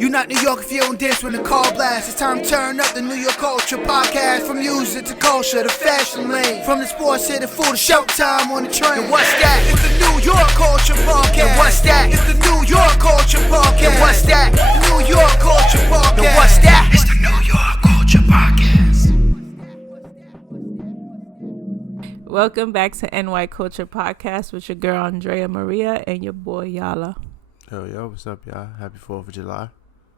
You not New York if you don't dance when the call blasts. It's time to turn up the New York culture podcast. From music to culture to fashion lane. From the sports to the food to showtime on the train. And what's that? It's the New York culture podcast. And what's that? It's the New York culture podcast. And what's that? New York culture podcast. And what's that? It's the New York culture podcast. Welcome back to NY Culture Podcast with your girl Andrea Maria and your boy Yala. Yo, what's up, y'all? Happy 4th of July.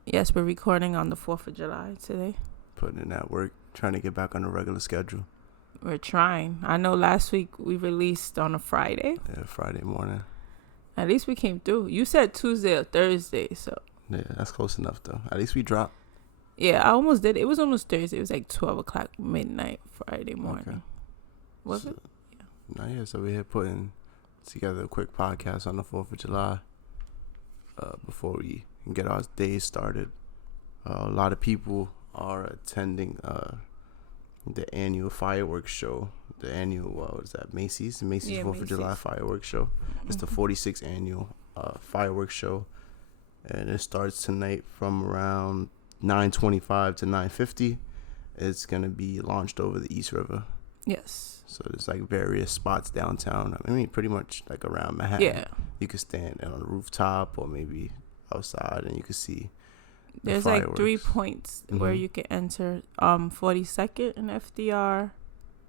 Yes, we're recording on the 4th of July today. Putting in that work, trying to get back on a regular schedule. We're trying. I know last week we released on a Friday. Yeah, Friday morning. At least we came through. You said Tuesday or Thursday, so. Yeah, that's close enough, though. At least we dropped. Yeah, I almost did. It was almost Thursday. It was like 12 o'clock midnight Friday morning. Okay. Was it? Yeah. So we're here putting together a quick podcast on the 4th of July before we get our days started. A lot of people are attending the annual fireworks show. The annual, what was that, Macy's 4th of July fireworks show. It's the 46th annual fireworks show. And it starts tonight from around 9:25 to 9:50. It's going to be launched over the East River. Yes. So there's like various spots downtown. I mean, pretty much like around Manhattan. Yeah. You could stand on a rooftop or maybe outside and you could see There's like 3 points where you can enter. 42nd and FDR,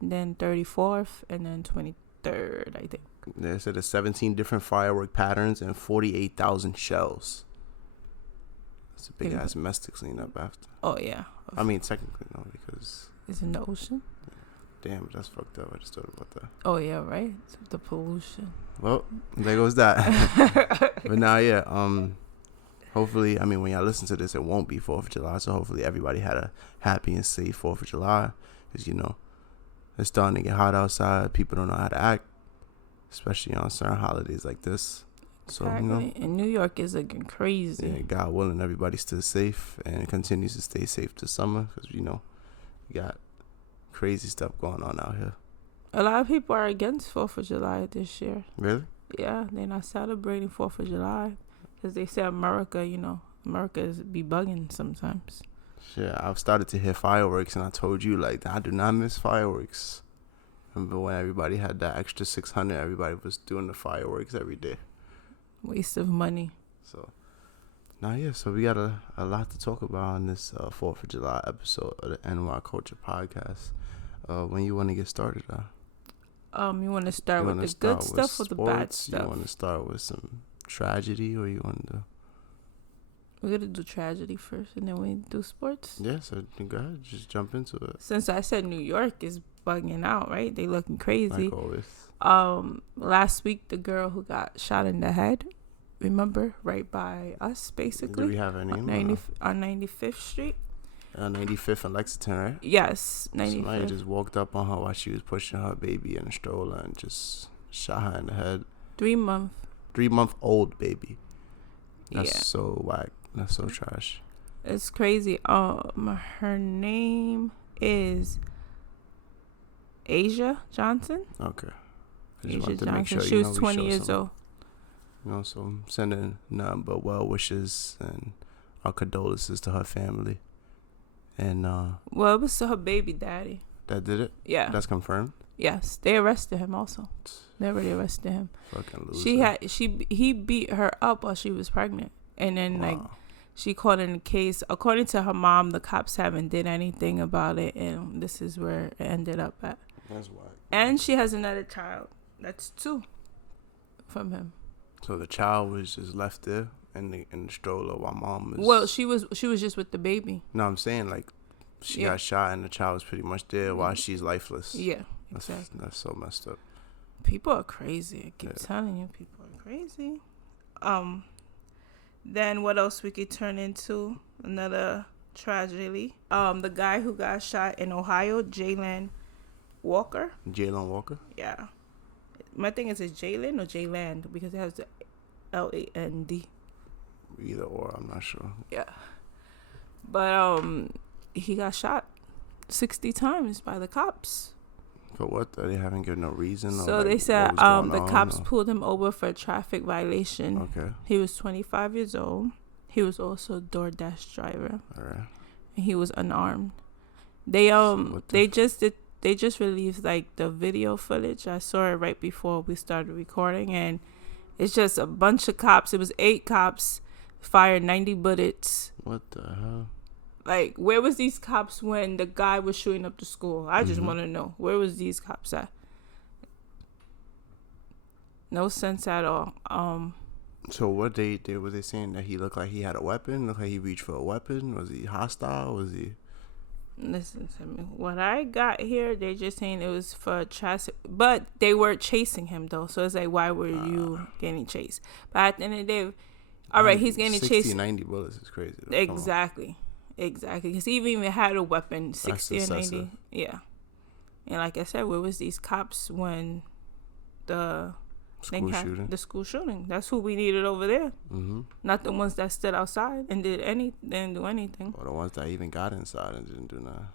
then 34th, and then 23rd, I think. They said there's 17 different firework patterns and 48,000 shells. It's a big ass mess to clean up after. Oh, yeah. I mean, technically, no, because it's in the ocean. Damn, that's fucked up. I just thought about that. Oh, yeah, right? The pollution. Well, there goes that. But now, yeah, hopefully, I mean, when y'all listen to this, it won't be 4th of July. So hopefully everybody had a happy and safe 4th of July. Because, you know, it's starting to get hot outside. People don't know how to act, especially on certain holidays like this. So, exactly. You know. And New York is looking crazy. Yeah, God willing, everybody's still safe and continues to stay safe this summer. Because, you know, we got crazy stuff going on out here. A lot of people are against 4th of July this year. Really? Yeah, they're not celebrating 4th of July. Because they say America is be bugging sometimes. Yeah, I've started to hear fireworks, and I told you, like, I do not miss fireworks. Remember when everybody had that extra 600, everybody was doing the fireworks every day. Waste of money. So, so we got a lot to talk about on this 4th of July episode of the NY Culture Podcast. When you want to get started, you want to start with the good stuff or the bad stuff? You want to start with some tragedy, or you want to? We're gonna do tragedy first, and then we do sports. Yeah, so go ahead, just jump into it. Since I said New York is bugging out, right? They looking crazy. Like always. Last week the girl who got shot in the head, remember, right by us, basically. Do we have her name? On 95th Street. 95th and Lexington, right? Yes, 95th. Somebody just walked up on her while she was pushing her baby in a stroller and just shot her in the head. 3-month-old baby. That's so whack. That's so trash. It's crazy. Her name is Asia Johnson. Okay. Asia Johnson. She was 20 years old. You know, so I'm sending nothing but well wishes and our condolences to her family. And well, it was her baby daddy. That did it? Yeah. That's confirmed? Yes. They arrested him also. They already arrested him. Fucking loser. He beat her up while she was pregnant. And then she caught in the case. According to her mom, the cops haven't did anything about it, and this is where it ended up at. That's why. And she has another child. That's 2 from him. So the child was just left there in the stroller while mom was. Well, she was just with the baby. No, I'm saying like she got shot and the child was pretty much there while she's lifeless. Yeah, exactly. That's so messed up. People are crazy. I keep telling you, people are crazy. Then what else we could turn into? Another tragedy. The guy who got shot in Ohio, Jalen Walker. Jalen Walker? Yeah. My thing is Jalen or Jayland, because it has the LAND. Either or, I'm not sure. Yeah. But he got shot 60 times by the cops. For what? They haven't given no reason? So like, they said the cops or? pulled him over for a traffic violation. Okay. He was 25 years old. He was also a DoorDash driver. All right. And he was unarmed. They just released like the video footage. I saw it right before we started recording, and it's just a bunch of cops. It was 8 cops, fired 90 bullets. What the hell? Like, where was these cops when the guy was shooting up the school? I just want to know, where was these cops at? No sense at all. So what they did, was they saying that he looked like he had a weapon? Looked like he reached for a weapon? Was he hostile? Was he? Listen to me. What I got here, they're just saying it was for traffic, but they were chasing him though. So it's like, why were you getting chased? But at the end of the day, all right, he's getting 60, chased. 90 bullets is crazy. Though. Exactly. Because he even had a weapon, 60 and 90. Excessive. Yeah. And like I said, where was these cops when the school shooting? That's who we needed over there. Mm-hmm. Not the ones that stood outside and didn't do anything. Or the ones that even got inside and didn't do nothing.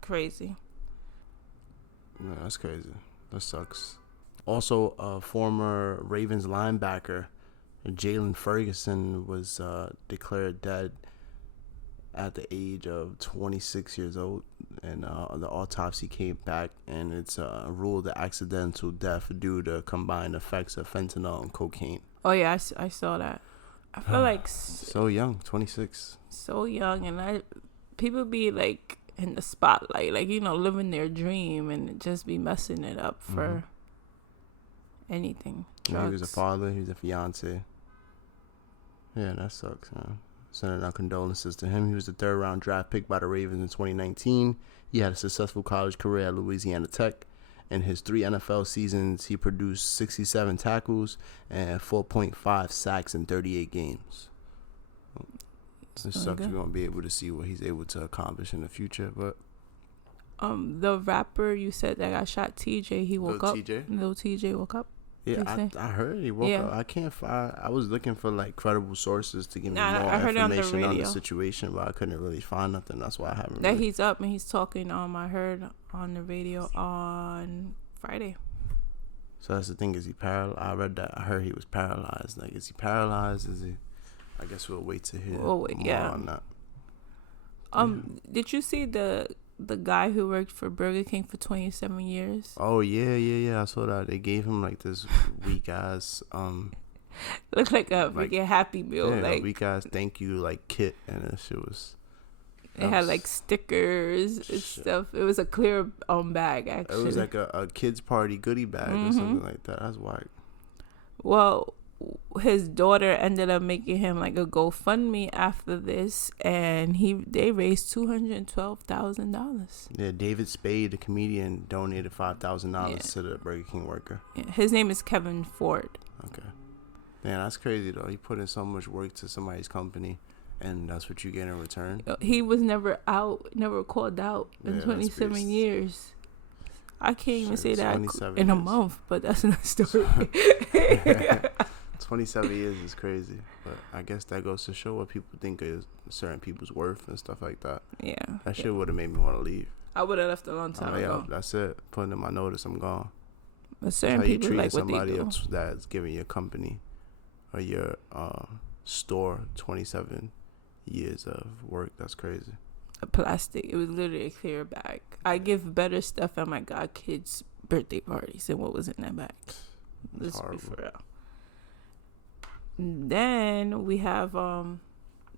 Crazy. Yeah, that's crazy. That sucks. Also, former Ravens linebacker Jalen Ferguson was declared dead at the age of 26 years old, and the autopsy came back, and it's ruled an accidental death due to combined effects of fentanyl and cocaine. Oh yeah, I saw that. I feel like so young, 26. So young, and people be like in the spotlight, like, you know, living their dream, and just be messing it up for anything. Drugs. He was a father. He was a fiance. Yeah, that sucks, man. Sending our condolences to him. He was the 3rd-round draft pick by the Ravens in 2019. He had a successful college career at Louisiana Tech. In his 3 NFL seasons, he produced 67 tackles and 4.5 sacks in 38 games. It sucks. We won't be able to see what he's able to accomplish in the future, but the rapper you said that got shot, TJ, he woke up. Little TJ woke up. Yeah, I heard he woke up. I can't find. I was looking for like credible sources to give me more information on the situation, but I couldn't really find nothing. That's why I haven't. That he's up and he's talking. I heard on the radio on Friday. So that's the thing. Is he paralyzed? I read that. I heard he was paralyzed. Like, is he paralyzed? Is he? I guess we'll wait to hear more on that. Did you see the guy who worked for Burger King for 27 years? Oh yeah. I saw that. They gave him like this weak ass looked like a freaking Happy Meal, yeah, like weak ass thank you like kit, and that shit was. It had like stickers and stuff. It was a clear bag, actually. It was like a kid's party goodie bag or something like that. That's why. Well, his daughter ended up making him like a GoFundMe after this, and they raised $212,000. Yeah, David Spade, the comedian, donated $5,000 to the Burger King worker. Yeah, his name is Kevin Ford. Okay. Man, that's crazy though. He put in so much work to somebody's company, and that's what you get in return. He was never called out in 27 years. I can't even say that in a month, but that's another story. 27 years is crazy, but I guess that goes to show what people think is certain people's worth and stuff like that. Yeah, that shit would have made me want to leave. I would have left a long time ago. That's it. Putting in my notice, I'm gone. But certain people like what they do. Somebody else that's giving your company or your store 27 years of work. That's crazy. A plastic. It was literally a clear bag. I give better stuff at my god kids' birthday parties than what was in that bag. Let's be for real. Then we have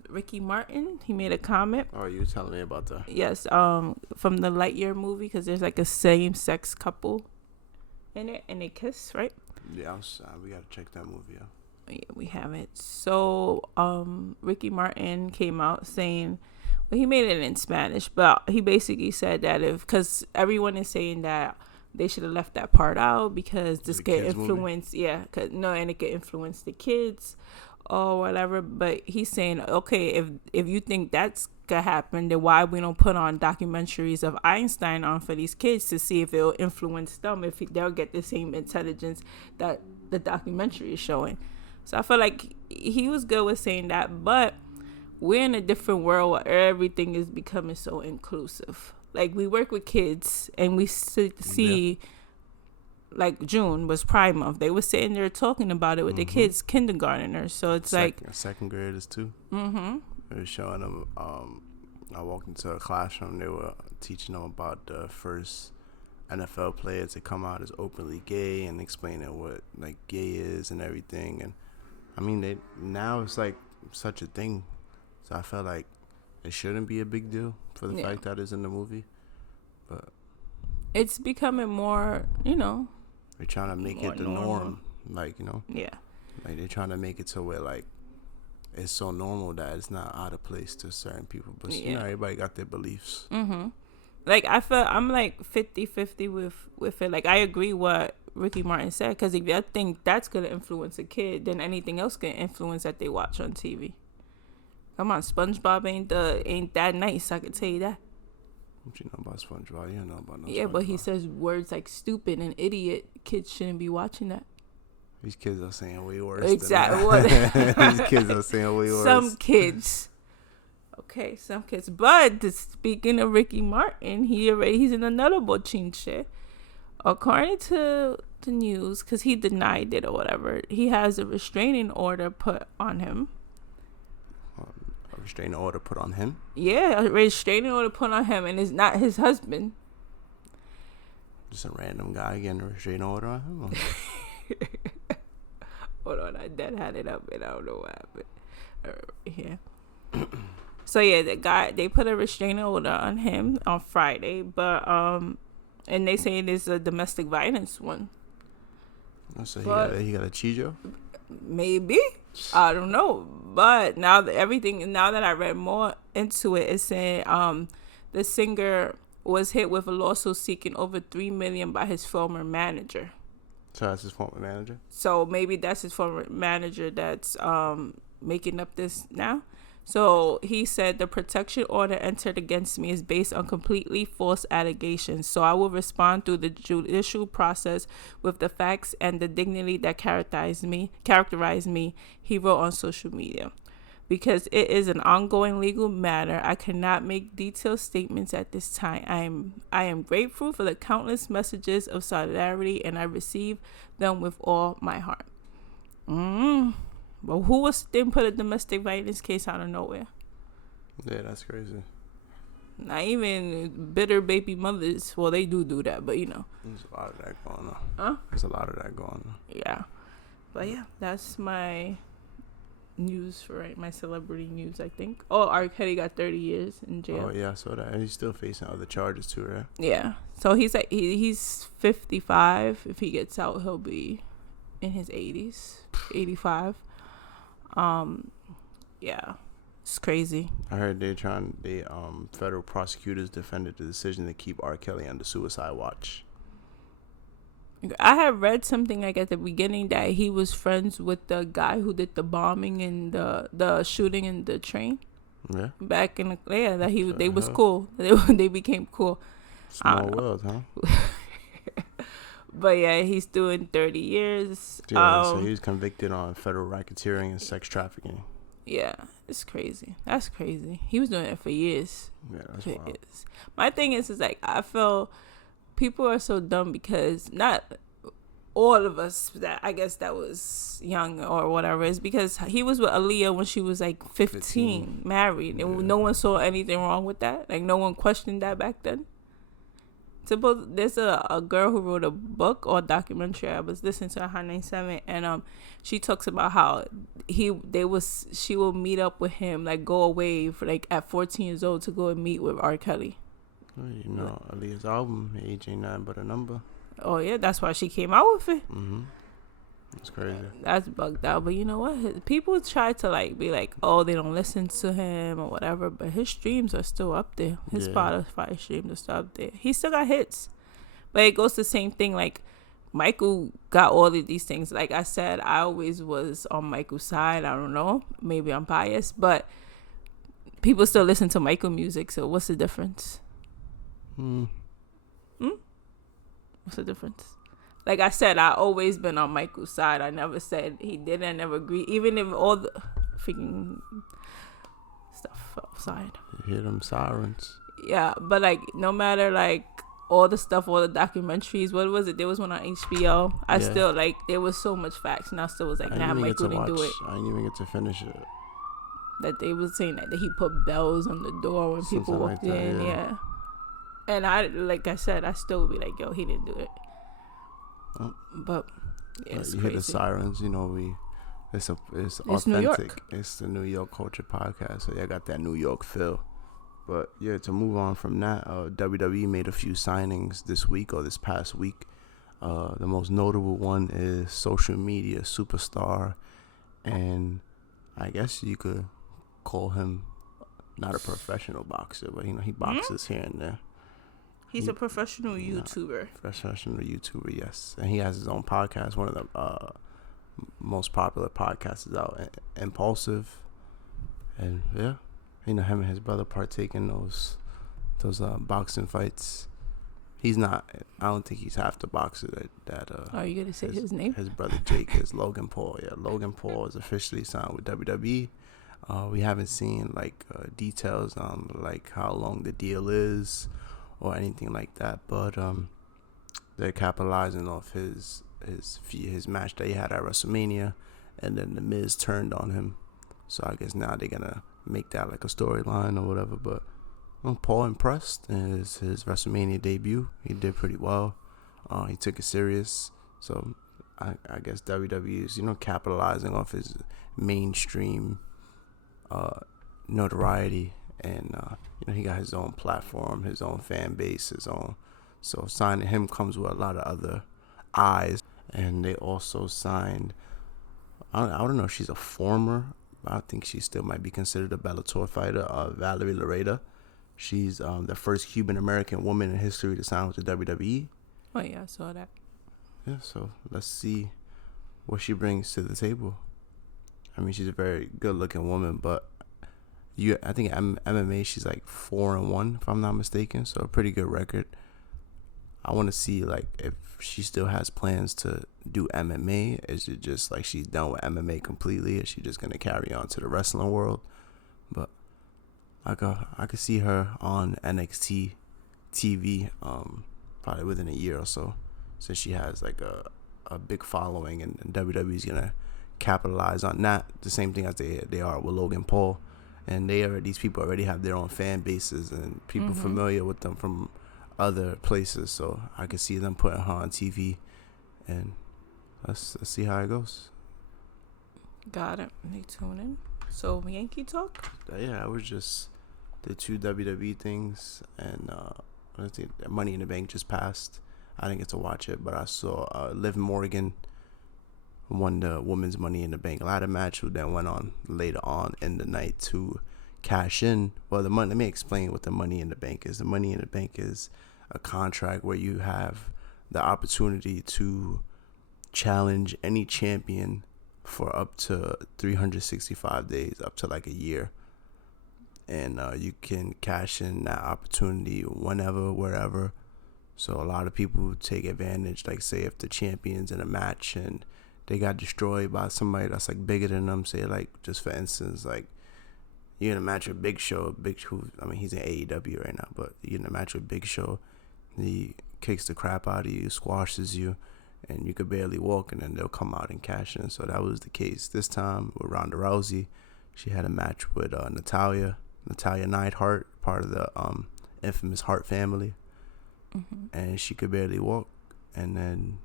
Ricky Martin. He made a comment. Oh, you were telling me about that? Yes, from the Lightyear movie, because there's like a same-sex couple in it, and they kiss, right? Yeah, we gotta check that movie out. Yeah, we have it. So, Ricky Martin came out saying, well, he made it in Spanish, but he basically said that because everyone is saying that they should have left that part out because this could influence, and it could influence the kids or whatever. But he's saying, okay, if you think that's gonna happen, then why we don't put on documentaries of Einstein on for these kids to see if it'll influence them, if they'll get the same intelligence that the documentary is showing. So I feel like he was good with saying that, but we're in a different world where everything is becoming so inclusive. Like, we work with kids and we see like June was Pride Month. They were sitting there talking about it with the kids, kindergartners. So it's second graders too. Mm-hmm. They were showing them. I walked into a classroom. They were teaching them about the first NFL players to come out as openly gay and explaining what like gay is and everything. And I mean, now it's like such a thing. So I felt like it shouldn't be a big deal for the fact that it's in the movie, but it's becoming more, they're trying to make it the norm, like, like they're trying to make it to where like it's so normal that it's not out of place to certain people, but everybody got their beliefs. Like I'm like 50-50 with it. Like I agree what Ricky Martin said, because if I think that's gonna influence a kid, then anything else can influence that they watch on TV. Come on, SpongeBob ain't that nice, I can tell you that. What you know about SpongeBob? You don't know about no Yeah, SpongeBob. but he says words like stupid and idiot. Kids shouldn't be watching that. These kids are saying way worse. Exactly. These kids are saying way worse. Some kids. Okay, some kids. But speaking of Ricky Martin, he's in another bochinche. According to the news, because he denied it or whatever, he has a restraining order put on him. A restraining order put on him? Yeah, a restraining order put on him, and it's not his husband. Just a random guy getting a restraining order on him? Hold on, I dead had it up and I don't know what happened. Yeah. So yeah, the guy, they put a restraining order on him on Friday, but and they say it is a domestic violence one. So he got a Chijo? Maybe, I don't know. But now that I read more into it, it's saying the singer was hit with a lawsuit seeking over $3 million by his former manager. So that's his former manager? So maybe that's his former manager that's making up this now. So he said the protection order entered against me is based on completely false allegations. So I will respond through the judicial process with the facts and the dignity that characterize me, he wrote on social media. Because it is an ongoing legal matter, I cannot make detailed statements at this time. I am grateful for the countless messages of solidarity, and I receive them with all my heart. But who was then put a domestic violence case out of nowhere? Yeah, that's crazy. Not even bitter baby mothers. Well, they do that, but There's a lot of that going on. Huh? There's a lot of that going on. Yeah. But yeah, that's my news for my celebrity news, I think. Oh, R. Kelly got 30 years in jail. Oh, yeah, I saw that. And he's still facing other charges too, right? Yeah. So he's 55. If he gets out, he'll be in his 80s, 85. Yeah, it's crazy. I heard federal prosecutors defended the decision to keep R. Kelly under suicide watch. I had read something like at the beginning that he was friends with the guy who did the bombing and the shooting in the train. Yeah. Back in they was cool. They became cool. Small world, huh? But yeah, he's doing 30 years. Yeah, so he was convicted on federal racketeering and sex trafficking. Yeah, it's crazy. That's crazy. He was doing it for years. Yeah, that's wild. My thing is like, I feel people are so dumb because not all of us that I guess that was young or whatever is because he was with Aaliyah when she was like 15. Married. And no one saw anything wrong with that. Like no one questioned that back then. There's a girl who wrote a book or a documentary. I was listening to Hot 97, and she talks about how she will meet up with him, like go away for like at 14 years old to go and meet with R. Kelly. Well, Aaliyah's album, Age Ain't Nothing But a Number. Oh yeah, that's why she came out with it. That's crazy. That's bugged out. But you know what? People try to like be like, oh, they don't listen to him or whatever. But his streams are still up there. His Spotify streams are still up there. He still got hits. But it goes the same thing. Like Michael got all of these things. Like I said, I always was on Michael's side. I don't know. Maybe I'm biased, but people still listen to Michael music. So what's the difference? What's the difference? Like I said, I always been on Michael's side. I never said he did. I never agree. Even if all the freaking stuff outside. You hear them sirens. Yeah, but like no matter like all the stuff, all the documentaries. What was it? There was one on HBO. I Yeah. still like. There was so much facts, and I still was like, nah, Michael didn't do it. I didn't even get to finish it. That they was saying that he put bells on the door when people Something walked like that, in. yeah. Yeah. And like I said, I still would be like, yo, he didn't do it. Oh. But yeah, it's you crazy. hear the sirens, you know, it's authentic. New York. It's the New York Culture Podcast, so yeah, I got that New York feel. But yeah, to move on from that, WWE made a few signings this week or this past week. The most notable one is social media superstar, and I guess you could call him not a professional boxer, but he boxes here and there. He's a professional YouTuber. Professional YouTuber, yes, and he has his own podcast. One of the most popular podcasts is out, Impulsive, and yeah, him and his brother partake in those boxing fights. He's not. I don't think he's half the boxer that. Are you gonna say his name? His brother Jake is Logan Paul. Yeah, Logan Paul is officially signed with WWE. We haven't seen details on like how long the deal is or anything like that, but they're capitalizing off his match that he had at WrestleMania, and then the Miz turned on him. So I guess now they're gonna make that like a storyline or whatever. But Paul impressed in his WrestleMania debut. He did pretty well. He took it serious. So I guess WWE is capitalizing off his mainstream notoriety, and he got his own platform, his own fan base, his own. So signing him comes with a lot of other eyes, and they also signed. I don't know if she's a former. I think she still might be considered a Bellator fighter. Valerie Lareda. She's the first Cuban American woman in history to sign with the WWE. Oh yeah, I saw that. Yeah, so let's see what she brings to the table. I mean, she's a very good-looking woman, but I think MMA she's like 4-1 if I'm not mistaken, so a pretty good record. I want to see like if she still has plans to do MMA. Is it just like she's done with MMA completely? Is she just gonna carry on to the wrestling world? But I could see her on NXT TV probably within a year or so, since she has like a big following, and WWE's gonna capitalize on that the same thing as they are with Logan Paul, and these people already have their own fan bases and people familiar with them from other places, so I could see them putting her on TV, and let's see how it goes. Got it. They tune in. So Yankee talk. Yeah, I was just the two WWE things, and let's see, Money in the Bank just passed. I didn't get to watch it, but I saw Liv Morgan won the women's Money in the Bank ladder match, who then went on later on in the night to cash in. Well, let me explain what the Money in the Bank is. The Money in the Bank is a contract where you have the opportunity to challenge any champion for up to 365 days, up to like a year. And you can cash in that opportunity whenever, wherever. So a lot of people take advantage, like say if the champion's in a match and they got destroyed by somebody that's like bigger than them, say like just for instance, like you're in a match with Big Show, he's in AEW right now, but you're in a match with Big Show, he kicks the crap out of you, squashes you, and you could barely walk, and then they'll come out and cash in. So that was the case this time with Ronda Rousey. She had a match with Natalia Neidhart, part of the infamous Hart family, and she could barely walk, and then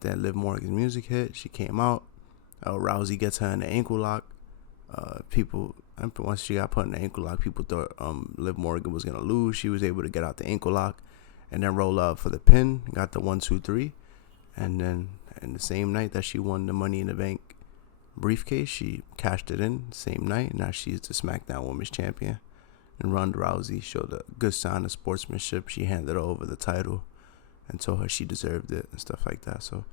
then Liv Morgan's music hit. She came out. Rousey gets her in the ankle lock. Once she got put in the ankle lock, people thought Liv Morgan was gonna lose. She was able to get out the ankle lock and then roll up for the pin. Got the 1-2-3, and then in the same night that she won the Money in the Bank briefcase, she cashed it in the same night. Now she's the SmackDown Women's Champion. And Ronda Rousey showed a good sign of sportsmanship. She handed her over the title and told her she deserved it and stuff like that. So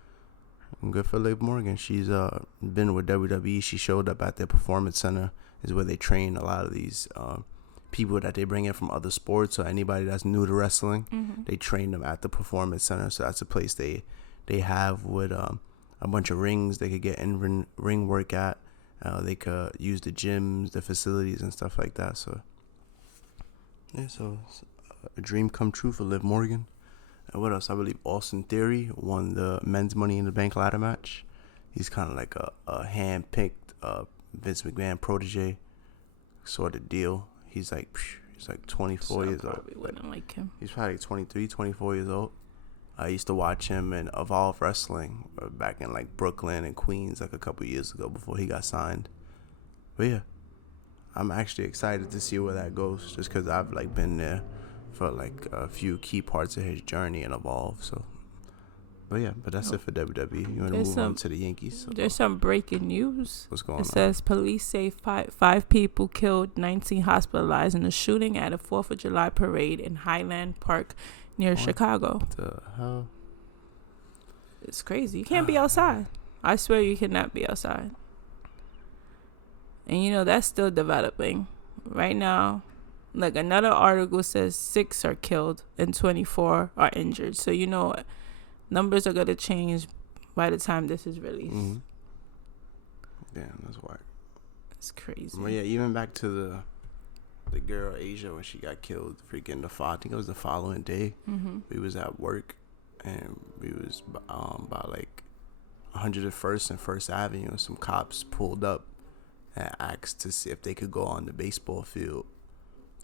I'm good for Liv Morgan. She's been with WWE. She showed up at their performance center, is where they train a lot of these people that they bring in from other sports, or anybody that's new to wrestling. They train them at the performance center. So that's a place they have with a bunch of rings they could get in ring work at. They could use the gyms, the facilities, and stuff like that. So yeah, so a dream come true for Liv Morgan. And what else? I believe Austin Theory won the men's Money in the Bank ladder match. He's kind of like a hand-picked Vince McMahon protege sort of deal. He's like 24 years old. Probably wouldn't like him. He's probably like 23, 24 years old. I used to watch him in Evolve Wrestling back in like Brooklyn and Queens like a couple years ago before he got signed. But yeah, I'm actually excited to see where that goes, just because I've like been there for like a few key parts of his journey in Evolve. So, but yeah, but that's it for WWE. You want to move on to the Yankees? So, there's some breaking news. What's going on? It says police say five people killed, 19 hospitalized in a shooting at a 4th of July parade in Highland Park near Chicago. What the hell? It's crazy. You can't be outside. I swear you cannot be outside. And you know, that's still developing. Right now, like another article says 6 are killed and 24 are injured. So, you know, numbers are going to change by the time this is released. Mm-hmm. Damn, that's whack. It's crazy. Well, yeah, even back to the girl Asia when she got killed, freaking I think it was the following day. Mm-hmm. We was at work and we was by like 101st and First Avenue, and some cops pulled up and asked to see if they could go on the baseball field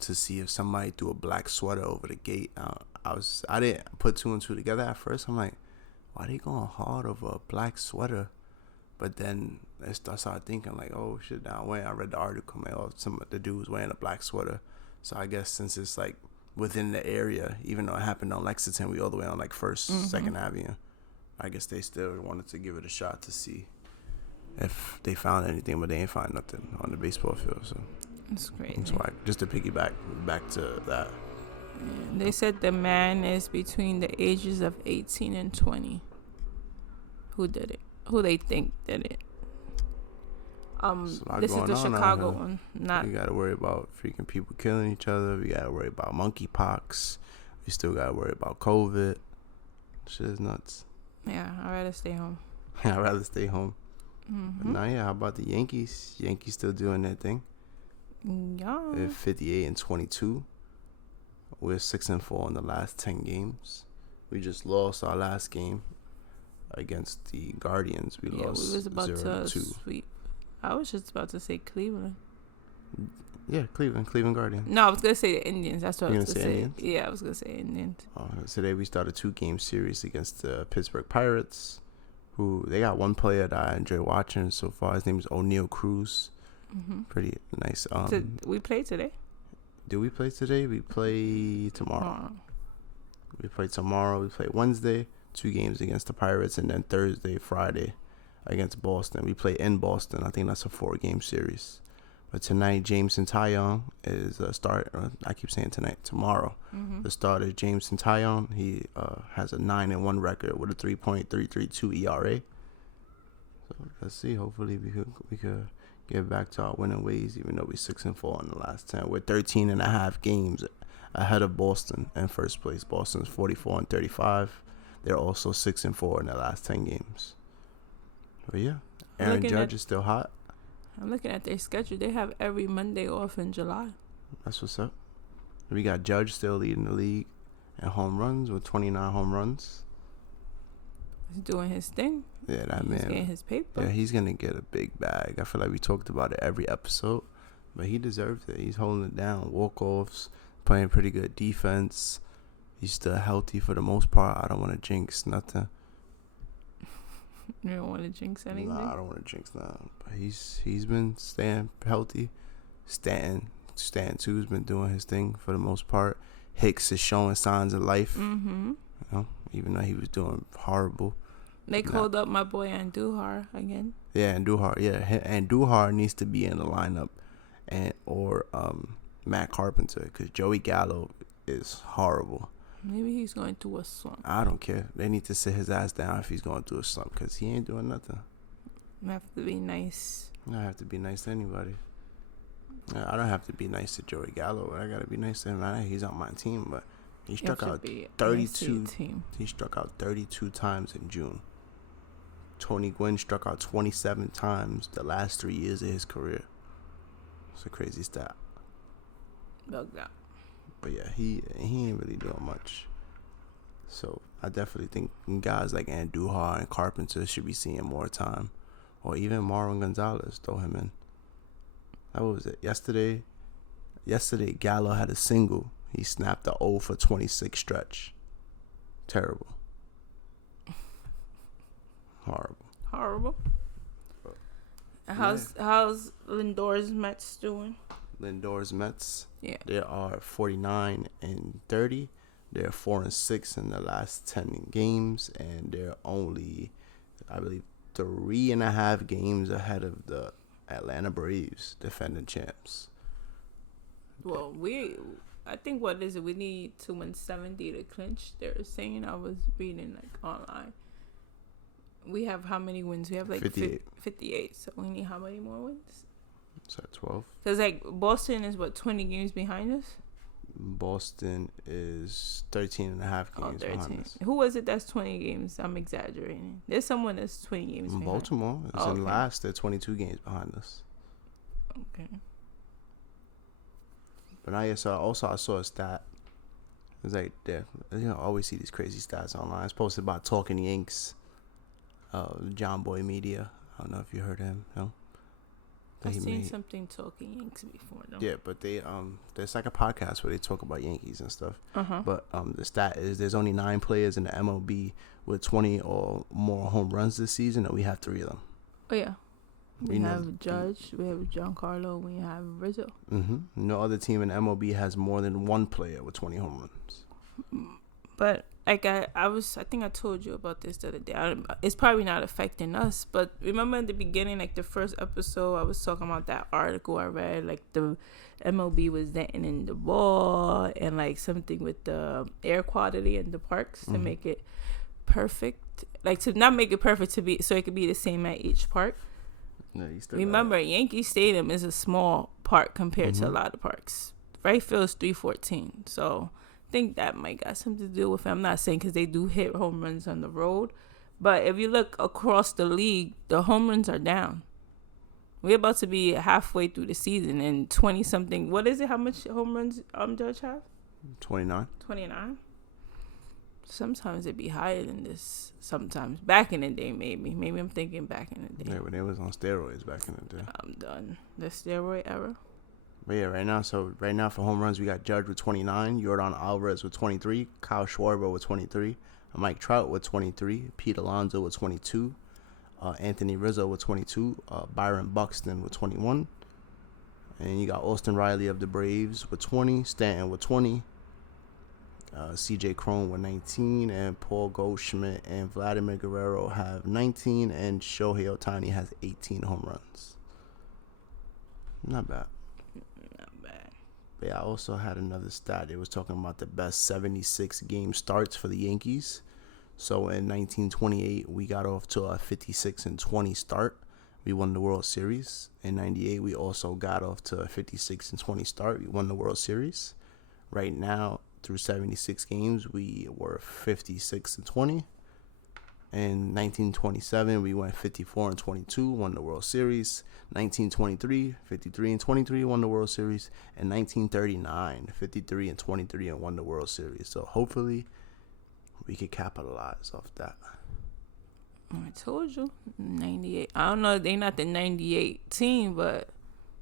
to see if somebody threw a black sweater over the gate. I didn't put two and two together at first. I'm like, why they going hard over a black sweater? But then I started thinking like, oh shit, I read the article, man. Oh, some of the dudes wearing a black sweater. So I guess since it's like within the area, even though it happened on Lexington, we all the way on like First, Second Avenue. I guess they still wanted to give it a shot to see if they found anything, but they ain't find nothing on the baseball field. So it's crazy. That's why, just to piggyback back to that. They said the man is between the ages of 18 and 20. Who did it? Who they think did it? This is the Chicago one. Not. We gotta worry about freaking people killing each other. We gotta worry about monkeypox. We still gotta worry about COVID. Shit is nuts. Yeah, I'd rather stay home. I'd rather stay home. Mm-hmm. But now, yeah, how about the Yankees? Yankees still doing their thing. Yeah. They're 58 and 22. We're 6-4 in the last 10 games. We just lost our last game against the Guardians. We lost we was about 0-2. to sweep. I was just about to say Cleveland. Yeah, Cleveland Guardians. No, I was gonna say the Indians. That's what I was gonna say. Indians? Yeah, I was gonna say Indians. Today we started 2-game series against the Pittsburgh Pirates, who they got one player that I enjoy watching so far. His name is O'Neal Cruz. Mm-hmm. Pretty nice. We play today. Do we play today? We play tomorrow. We play tomorrow. We play Wednesday. 2 games against the Pirates, and then Thursday, Friday against Boston. We play in Boston. I think that's a 4-game series. But tonight, Jameson Taillon is a start. I keep saying tonight. Tomorrow, the starter, Jameson Taillon. He has a 9-1 record with a 3.332 ERA. So let's see. Hopefully, we could get back to our winning ways, even though we're 6-4 in the last 10. We're 13.5 games ahead of Boston in first place. Boston's 44 and 35. They're also 6-4 in the last 10 games. But yeah, Aaron Judge is still hot. I'm looking at their schedule. They have every Monday off in July. That's what's up. We got Judge still leading the league in home runs with 29 home runs. He's doing his thing. Yeah, that man. He's getting his paper. Yeah, he's going to get a big bag. I feel like we talked about it every episode, but he deserves it. He's holding it down. Walk-offs, playing pretty good defense. He's still healthy for the most part. I don't want to jinx nothing. You don't want to jinx anything? Nah, I don't want to jinx nothing. But he's been staying healthy. Stanton too's been doing his thing for the most part. Hicks is showing signs of life. Mm-hmm. You know, even though he was doing horrible. They called up my boy Andujar again. Yeah, Andujar. Yeah, Andujar needs to be in the lineup, or Matt Carpenter, because Joey Gallo is horrible. Maybe he's going through a slump. I don't care. They need to sit his ass down if he's going through a slump, because he ain't doing nothing. I have to be nice. I have to be nice to anybody. I don't have to be nice to Joey Gallo. I gotta be nice to him. I know he's on my team, but he struck out 32. He struck out 32 times in June. Tony Gwynn struck out 27 times the last 3 years of his career. It's a crazy stat. Bugged out. But yeah, he ain't really doing much. So I definitely think guys like ANDREA and Carpenter should be seeing more time, or even Marwin Gonzalez, throw him in. What was it? Yesterday, Gallo had a single. He snapped the 0 for 26 stretch. Terrible. Horrible. How's Lindor's Mets doing? Lindor's Mets. Yeah. They are 49-30. They're 4-6 in the last 10 games, and they're only, I believe, 3.5 games ahead of the Atlanta Braves, defending champs. Well, I think what is it? We need to win 70 to clinch. They're saying, I was reading online. We have how many wins? We have 58. So we need how many more wins? Is that 12? Because Boston is 20 games behind us. Boston is 13.5 games behind us. Who was it that's 20 games? I'm exaggerating. There's someone that's 20 games behind. Baltimore is in last. They're 22 games behind us. Okay. But I saw a stat. It's like, I always see these crazy stats online. It's posted by Talking Yanks, John Boy Media. I don't know if you heard him. No. I've seen something Talking Yanks before, though. Yeah, but there's like a podcast where they talk about Yankees and stuff. But the stat is there's only 9 players in the MLB with 20 or more home runs this season, and we have 3 of them. Oh yeah, we have Judge, we have Giancarlo, we have Rizzo. No other team in MLB has more than 1 player with 20 home runs. But I think I told you about this the other day. It's probably not affecting us, but remember in the beginning, the first episode, I was talking about that article I read, the MLB was denting in the ball and something with the air quality in the parks to make it perfect, to not make it perfect so it could be the same at each park. Yeah, remember, Yankee Stadium is a small park compared to a lot of parks. Right field is 314, so think that might got something to do with it. I'm not saying because they do hit home runs on the road, but if you look across the league, the home runs are down. We're about to be halfway through the season and 20 something. What is it? How much home runs Judge have? 29. 29. Sometimes it'd be higher than this. Sometimes back in the day, maybe I'm thinking back in the day. Yeah, when they was on steroids back in the day. I'm done. The steroid era. But yeah, right now for home runs, we got Judge with 29, Yordan Alvarez with 23, Kyle Schwarber with 23, Mike Trout with 23, Pete Alonso with 22, Anthony Rizzo with 22, Byron Buxton with 21, and you got Austin Riley of the Braves with 20, Stanton with 20, CJ Cron with 19, and Paul Goldschmidt and Vladimir Guerrero have 19, and Shohei Ohtani has 18 home runs. Not bad. I also had another stat. It was talking about the best 76 game starts for the Yankees. So in 1928, we got off to a 56-20 start. We won the World Series. In 98, we also got off to a 56-20 start. We won the World Series. Right now, through 76 games, we were 56-20. In 1927, we went 54-22, won the World Series. 1923, 53-23, won the World Series. And 1939, 53-23, and won the World Series. So hopefully, we could capitalize off that. I told you, 98. I don't know, they're not the 98 team, but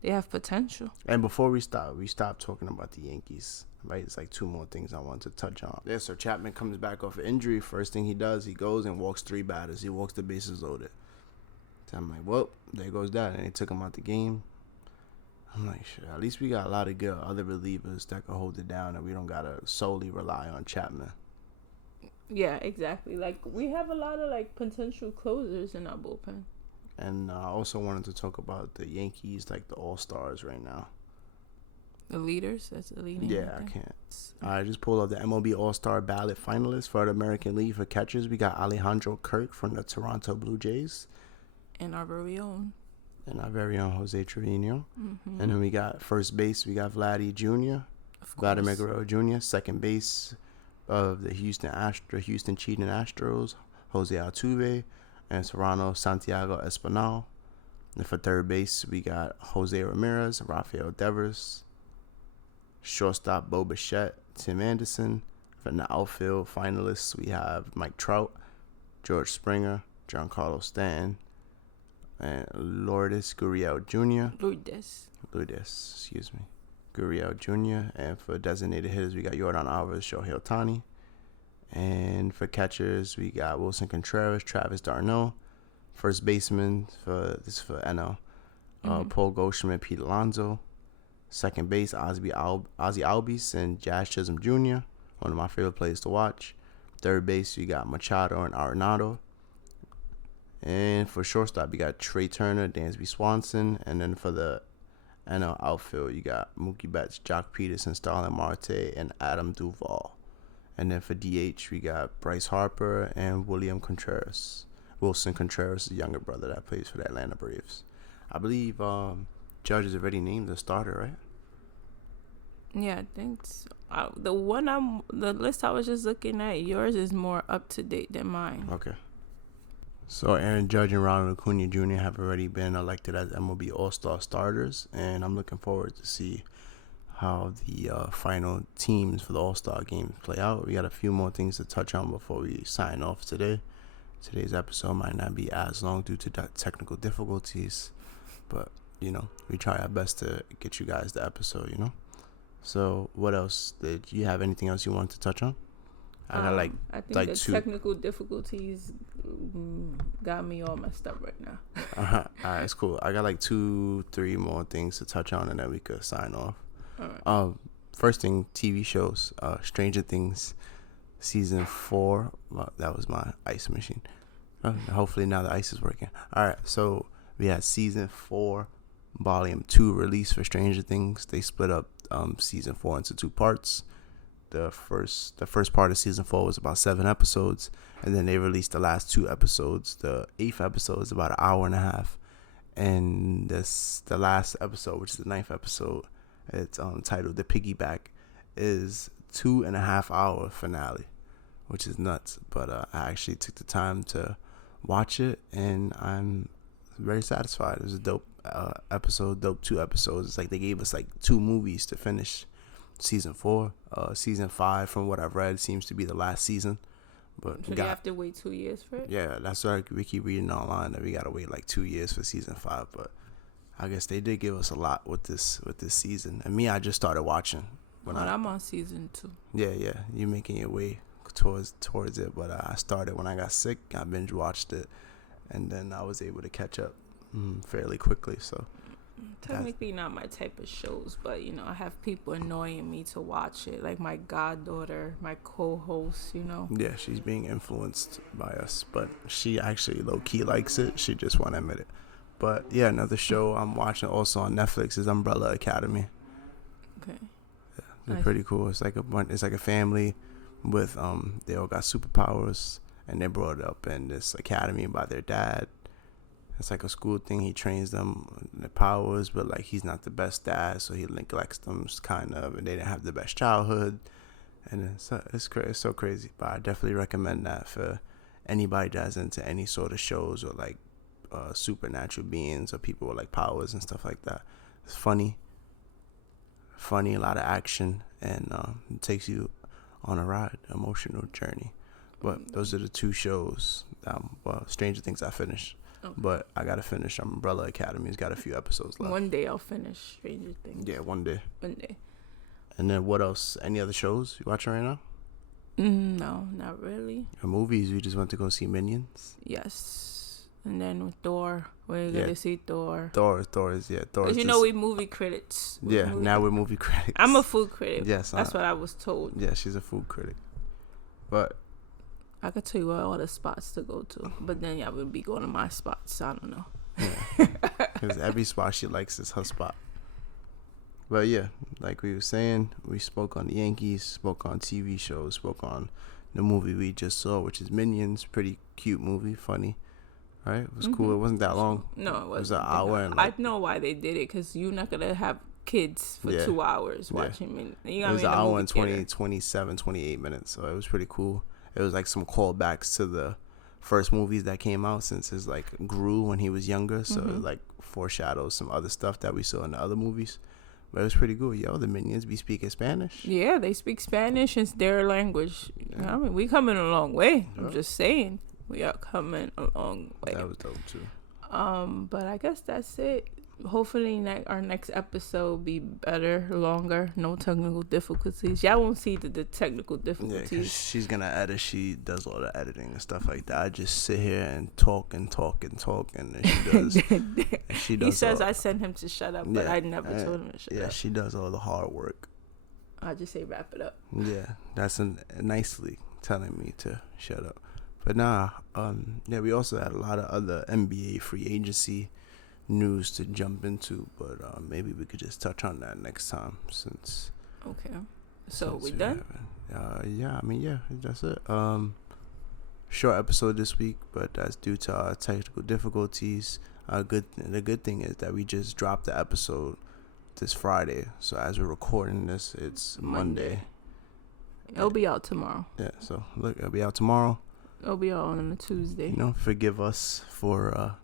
they have potential. And before we stop talking about the Yankees. Right, it's 2 more things I want to touch on. Yeah, so Chapman comes back off injury. First thing he does, he goes and walks 3 batters. He walks the bases loaded. So I'm like, well, there goes that. And they took him out the game. I'm like, shit, at least we got a lot of good other relievers that can hold it down, and we don't got to solely rely on Chapman. Yeah, exactly. We have a lot of, potential closers in our bullpen. And I also wanted to talk about the Yankees, the All-Stars right now. The leaders? That's the leading. Yeah, I can't. I just pulled up the MLB All-Star ballot finalists for the American League for catchers. We got Alejandro Kirk from the Toronto Blue Jays. And our very own Jose Trevino. And then we got first base, we got Vladdy Jr., Vladimir Guerrero Jr., second base of the Houston Cheating Astros, Jose Altuve, and Serrano Santiago Espinal. And for third base, we got Jose Ramirez, Rafael Devers, Shortstop, Bo Bichette, Tim Anderson. For the outfield finalists, we have Mike Trout, George Springer, Giancarlo Stanton, and Lourdes Gurriel Jr. Lourdes, excuse me. Gurriel Jr. And for designated hitters, we got Yordan Alvarez, Shohei Ohtani. And for catchers, we got Wilson Contreras, Travis d'Arnaud. First baseman for NL, Paul Goldschmidt, Pete Alonso. Second base, Ozzie Albies and Jazz Chisholm Jr., one of my favorite players to watch. Third base, we got Machado and Arenado. And for shortstop, you got Trey Turner, Dansby Swanson. And then for the NL outfield, you got Mookie Betts, Jock Peterson, Starlin Marte, and Adam Duvall. And then for DH, we got Bryce Harper and Wilson Contreras, the younger brother that plays for the Atlanta Braves. I believe Judge is already named the starter, right? Yeah, I think so. The list I was just looking at, yours is more up to date than mine. Okay. So Aaron Judge and Ronald Acuna Jr. have already been elected as MLB All-Star starters, and I'm looking forward to see how the final teams for the All-Star games play out. We got a few more things to touch on before we sign off today. Today's episode might not be as long due to technical difficulties, but, we try our best to get you guys the episode, So, what else? Did you have anything else you wanted to touch on? I got I think the technical difficulties got me all messed up right now. All right, it's cool. I got 2-3 more things to touch on, and then we could sign off. All right. First thing, TV shows. Stranger Things season 4. Well, that was my ice machine. Hopefully now the ice is working. All right, so we had season 4, volume 2 release for Stranger Things. They split up season 4 into 2 parts. The first part of season 4 was about 7 episodes, and then they released the last 2 episodes. The 8th episode is about an hour and a half, and the last episode, which is the 9th episode, it's titled The Piggyback, is 2.5 hour finale, which is nuts. But I actually took the time to watch it, and I'm very satisfied. It was a dope episode, dope 2 episodes. It's like they gave us 2 movies to finish season 4. Season 5, from what I've read, seems to be the last season. But so you have to wait 2 years for it? Yeah, that's why we keep reading online that we gotta wait 2 years for season 5. But I guess they did give us a lot with this season. And me, I just started watching. I'm on season 2. Yeah, you're making your way towards it. But I started when I got sick. I binge watched it, and then I was able to catch up fairly quickly. So technically not my type of shows, but I have people annoying me to watch it, like my goddaughter, my co-host. Yeah, she's being influenced by us, but she actually low-key likes it. She just won't admit it. But yeah, another show I'm watching also on Netflix is Umbrella Academy. Okay. Yeah, they're pretty cool. It's like a family with they all got superpowers, and they're brought up in this academy by their dad. It's like a school thing. He trains them in their powers, but he's not the best dad, so he neglects them kind of, and they didn't have the best childhood, and it's so crazy. But I definitely recommend that for anybody that's into any sort of shows or supernatural beings or people with powers and stuff like that. It's funny, a lot of action, and it takes you on a ride, emotional journey. But those are the 2 shows. Stranger Things I finished. Okay. But I gotta finish Umbrella Academy. It's got a few episodes left. One day I'll finish Stranger Things. Yeah, one day. And then what else? Any other shows you watching right now? No, not really. Movies, we just went to go see Minions. Yes. And then with Thor, we're going to see Thor. Thor is. Because we movie critics. We're movie critics. I'm a food critic. Yes. That's what I was told. Yeah, she's a food critic. But I could tell you all the spots to go to, but then y'all would be going to my spots, so I don't know. Yeah. Because every spot she likes is her spot. But yeah, like we were saying, we spoke on the Yankees, spoke on TV shows, spoke on the movie we just saw, which is Minions. Pretty cute movie, funny. Right? It was cool. It wasn't that long. No, it wasn't. It was an hour. And I know why they did it, because you're not going to have kids for 2 hours watching Minions. It was an hour and 28 minutes, so it was pretty cool. It was some callbacks to the first movies that came out, since his grew when he was younger, so it foreshadows some other stuff that we saw in the other movies. But it was pretty good. Yo, the Minions be speaking Spanish. Yeah, they speak Spanish. It's their language. I mean, we coming a long way. I'm just saying, we are coming a long way. That was dope too. But I guess that's it. Hopefully our next episode be better, longer, no technical difficulties. Y'all won't see the technical difficulties. Yeah, cause she's gonna edit. She does all the editing and stuff like that. I just sit here and talk, and then she does. She does. He says I sent him to shut up, but I never told him to shut up. Yeah, she does all the hard work. I just say wrap it up. Yeah, that's nicely telling me to shut up. But we also had a lot of other NBA free agency news to jump into, but maybe we could just touch on that next time since. Okay. So we done? That's it. Short episode this week, but that's due to our technical difficulties. The good thing is that we just dropped the episode this Friday, so as we're recording this, it's Monday. It'll be out tomorrow. Yeah, so look, it'll be out tomorrow. It'll be out on a Tuesday. Forgive us for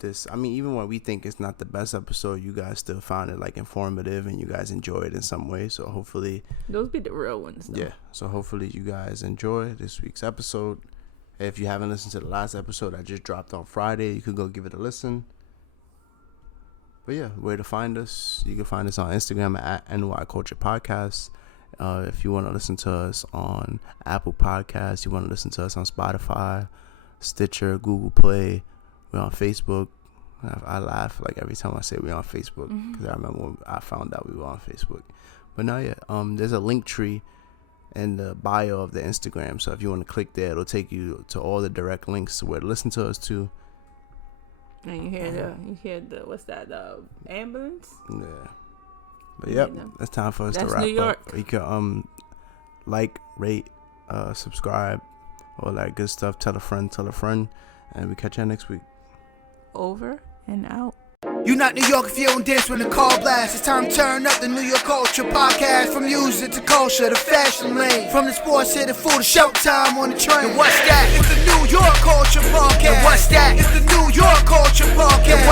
this. I mean, even when we think it's not the best episode, you guys still found it like informative and you guys enjoy it in some way. So hopefully those be the real ones though. Yeah, so hopefully you guys enjoy this week's episode. If you haven't listened to the last episode I just dropped on Friday, you could go give it a listen. But yeah, where to find us? You can find us on Instagram at NY Culture Podcast. If you want to listen to us on Apple Podcasts, you want to listen to us on Spotify, Stitcher, Google Play. We're on Facebook. I laugh like every time I say we're on Facebook because I remember when I found out we were on Facebook. But now, there's a link tree in the bio of the Instagram. So if you want to click there, it'll take you to all the direct links to where to listen to us to. And you hear the what's that? The ambulance. Yeah. But it's time for us to wrap New York. up. You can like, rate, subscribe, all that good stuff. Tell a friend, and we catch you next week. Over and out. You not New York if you don't dance when the call blast. It's time to turn up the New York Culture Podcast. From music to culture to fashion lane. From the sports to the food to showtime on the train. And what's that? It's the New York Culture Podcast. And what's that? It's the New York Culture Podcast.